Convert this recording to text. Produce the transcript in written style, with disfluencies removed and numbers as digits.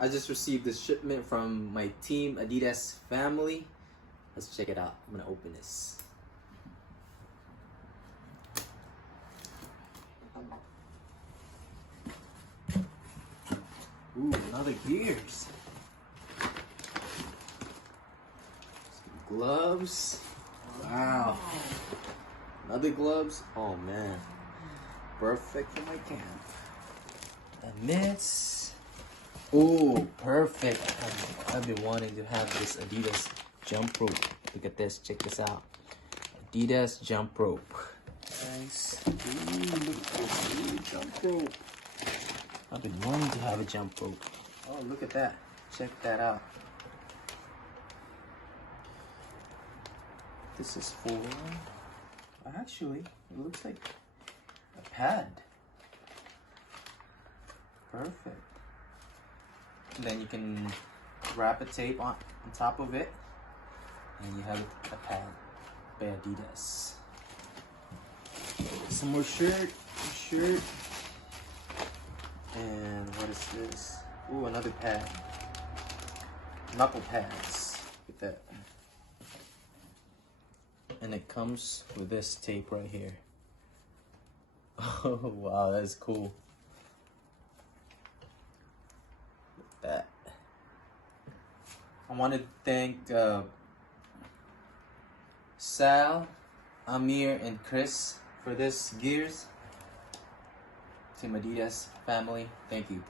I just received this shipment from my team Adidas family. Let's check it out. I'm gonna open this. Ooh, another gears. Some gloves. Wow. Another gloves. Oh man. Perfect for my camp. And this. Oh, perfect. I've been wanting to have this Adidas jump rope. Look at this. Check this out. Adidas jump rope. Nice. Ooh, look at this. Ooh, jump rope. I've been wanting to have a jump rope. Oh, look at that. Check that out. This is for... Actually, it looks like a pad. Perfect. And then you can wrap a tape on top of it. And you have a pad by Adidas. Some more shirt. And what is this? Ooh, another pad. Knuckle pads. Look at that. And it comes with this tape right here. Oh, wow, that's cool. Look at that. I want to thank Sal, Amir, and Chris for this gears. Team Adidas family, thank you.